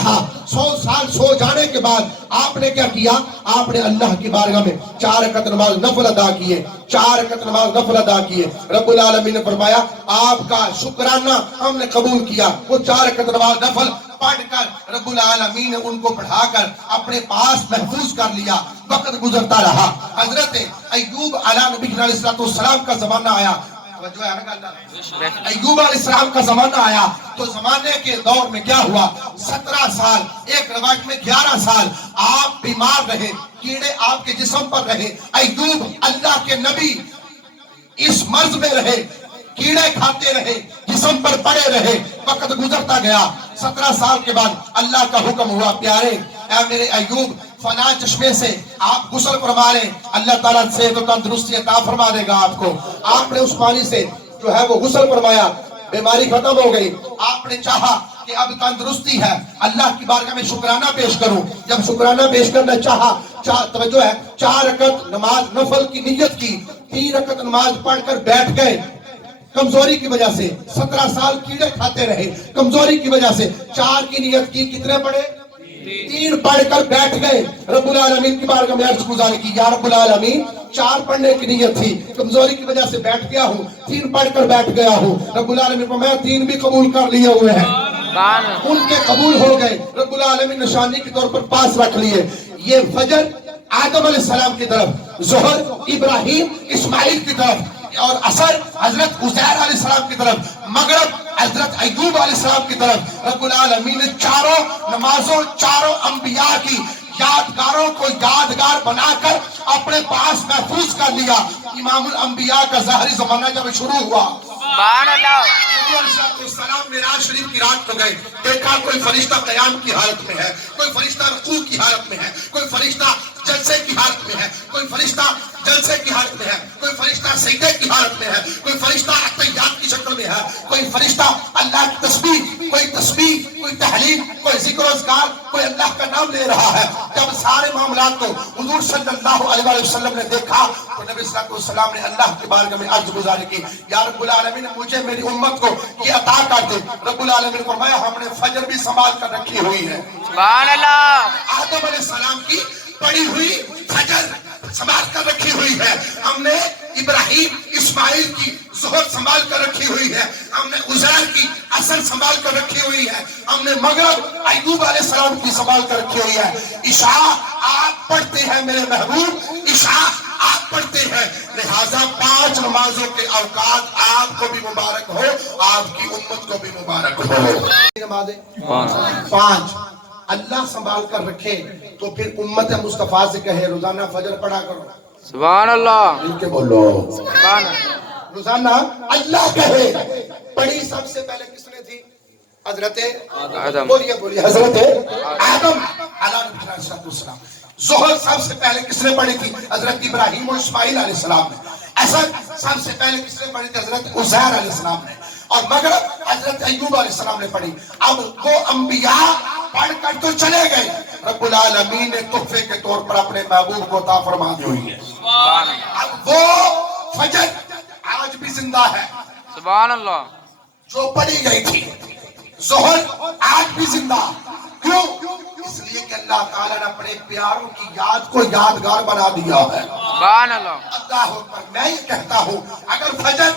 رہا. 100 سال سو جانے کے بعد آپ نے کیا کیا؟ آپ نے اللہ کی بارگاہ میں 4 رکعت نماز نفل ادا کیے. 4 رکعت نماز نفل ادا کیے. رب العالمین نے فرمایا آپ کا شکرانہ ہم نے قبول کیا. وہ 4 رکعت نماز نفل پڑھ کر رب العالمین نے ان کو پڑھا کر اپنے پاس محفوظ کر لیا. وقت گزرتا رہا. حضرت ایوب علیہ نبی علیہ السلام کا زمانہ آیا. ایوب علیہ السلام کا زمانہ آیا تو زمانے کے دور میں کیا ہوا؟ 17 سال، ایک روایت میں 11 سال آپ بیمار رہے، کیڑے آپ کے جسم پر رہے. ایوب اللہ کے نبی اس مرض میں رہے، کیڑے کھاتے رہے، جسم پر پڑے رہے. وقت گزرتا گیا. 17 سال کے بعد اللہ کا حکم ہوا پیارے اے میرے ایوب فلاں چشمے سے آپ غسل فرما لیں، اللہ تعالیٰ سے تو تندرستی عطا فرما دے گا آپ کو. آپ نے اس پانی سے جو ہے وہ غسل فرمایا، بیماری ختم ہو گئی. آپ نے چاہا کہ اب تندرستی ہے، اللہ کی بارگاہ میں شکرانہ پیش کروں. جب شکرانہ پیش کرنا چاہا، توجہ ہے، 4 رکعت نماز نفل کی نیت کی، 3 رکعت نماز پڑھ کر بیٹھ گئے. کمزوری کی وجہ سے 17 سال کیڑے کھاتے رہے، کمزوری کی وجہ سے 4 کی نیت کی، کتنے پڑھے؟ 3 پڑھ کر بیٹھ گئے. رب العالمین کی بارگاہ میں عرض گزاری کی یا رب العالمین 4 پڑھنے کی نیت تھی، کمزوری کی وجہ سے بیٹھ گیا ہوں، 3 پڑھ کر بیٹھ گیا ہوں. رب العالمین کو میں 3 بھی قبول کر لیے ہوئے ہیں. ان کے قبول ہو گئے. رب العالمین نشانی کے طور پر پاس رکھ لیے. یہ فجر آدم علیہ السلام کی طرف، ظہر ابراہیم اسماعیل کی طرف، اور عصر حضرت عزیر علیہ السلام کی طرف، مغرب حضرت ایوب علیہ السلام کی طرف. رب العالمین نے چاروں نمازوں، چاروں انبیاء کی یادگاروں کو یادگار بنا کر اپنے پاس محفوظ کر لیا. امام الانبیاء کا ظاہری زمانہ جب شروع ہوا، سبحان اللہ، نبی علیہ السلام معراج شریف کی رات کو گئے. دیکھا کوئی فرشتہ قیام کی حالت میں ہے، کوئی فرشتہ رکوع کی حالت میں ہے، کوئی فرشتہ جلسے کی حالت میں ہے، کوئی فرشتہ جلسے کی حالت میں ہے، کوئی فرشتہ سجدے کی حالت میں ہے، کوئی فرشتہ اتحیات کی شکل میں ہے، کوئی فرشتہ اللہ کی تسبیح، کوئی تحلیل، کوئی ذکر و اذکار، کوئی اللہ کا نام لے رہا ہے. جب سارے معاملات کو حضور صلی اللہ علیہ وسلم نے دیکھا تو نبی صلی اللہ علیہ وسلم نے اللہ کی بارگاہ میں عرض گزاری کی یا رب العالمین مجھے میری امت کو یہ عطا کر دے. رب العالمین نے فرمایا ہم نے فجر بھی سنبھال کر رکھی ہوئی ہے. سبحان اللہ، آدم علیہ السلام کی پڑی ہوئی فجر سنبھال کر رکھی ہوئی ہے. ہم نے ابراہیم اسماعیل کی ظہر سنبھال کر رکھی ہوئی ہے. ہم نے عزیر کی عصر سنبھال کر رکھی ہوئی ہے. ہم نے مغرب ایوب علیہ السلام کی سنبھال کر رکھی ہوئی ہے. عشاء آپ پڑھتے ہیں میرے محبوب، عشاء آپ پڑھتے ہیں. لہذا 5 نمازوں کے اوقات آپ کو بھی مبارک ہو، آپ کی امت کو بھی مبارک ہو. نمازیں 5 اللہ سنبھال کر رکھے تو پھر امت مصطفیٰ سے کہے روزانہ فجر پڑھا کرو. سبحان اللہ، مل کے بولو سبحان اللہ، روزانہ اللہ کہے. پڑھی سب سے پہلے کس نے تھی؟ حضرت آدم. بولیے حضرت آدم علیہ السلام. ظہر سب سے پہلے کس نے پڑھی تھی؟ حضرت ابراہیم و اسماعیل علیہ السلام نے. عصر سب سے پہلے کس نے پڑھی تھی؟ حضرت عزیر علیہ السلام نے. اور مغرب حضرت ایوب علیہ السلام نے پڑھی. اب وہ انبیاء پڑھ کر تو چلے گئے، رب العالمین نے تحفے کے طور پر اپنے محبوب کو عطا فرما دی ہوئی ہے. اب وہ فجر آج بھی زندہ ہے سبحان اللہ، جو پڑھی گئی تھی. ظہر آج بھی زندہ. کیوں؟ اس لیے کہ اللہ تعالیٰ نے اپنے پیاروں کی یاد کو یادگار بنا دیا ہے. سبحان اللہ، اللہ اکبر. میں یہ کہتا ہوں اگر فجر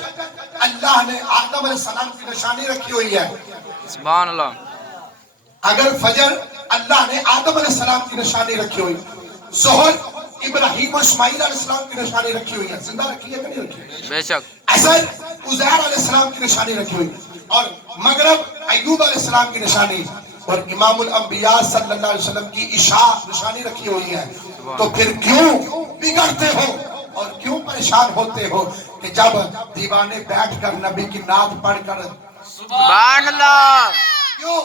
اللہ نے آدم علیہ السلام کی نشانی رکھی ہوئی ہے، سبحان اللہ، اگر فجر اللہ نے آدم علیہ السلام کی نشانی رکھی ہوئی، ظہر ابراہیم و اسماعیل علیہ السلام کی نشانی رکھی ہوئی ہے، زندہ رکھی ہے کہ نہیں رکھی؟ بے شک، عصر عزیر علیہ السلام کی نشانی رکھی ہوئی، اور مغرب ایوب علیہ السلام کی نشانی، اور امام الانبیاء صلی اللہ علیہ وسلم کی عشاء نشانی رکھی ہوئی ہے. تو پھر کیوں بگڑتے ہو اور کیوں پریشان ہوتے ہو کہ جب دیوانے بیٹھ کر نبی کی نعت پڑھ کر سبحان اللہ، کیوں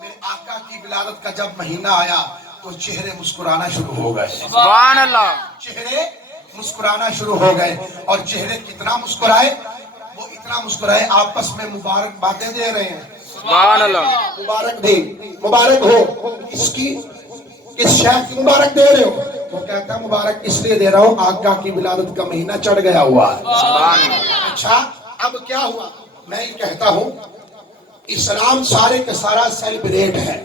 میرے آقا کی ولادت کا جب مہینہ آیا تو چہرے مسکرانا شروع ہو گئے. سبحان اللہ، چہرے مسکرانا شروع ہو گئے. اور چہرے کتنا مسکرائے؟ وہ اتنا مسکرائے آپس میں مبارک باتیں دے رہے ہیں. سبحان اللہ، مبارک دے، مبارک ہو. اس کی کس شیخ کی مبارک دے رہے ہو؟ وہ کہتا ہے مبارک اس لیے دے رہا ہوں آقا کی ولادت کا مہینہ چڑھ گیا ہوا ہے. سبحان اللہ، اچھا اب کیا ہوا؟ میں یہ کہتا ہوں اسلام سارے کے سارا سیلیبریٹ ہے،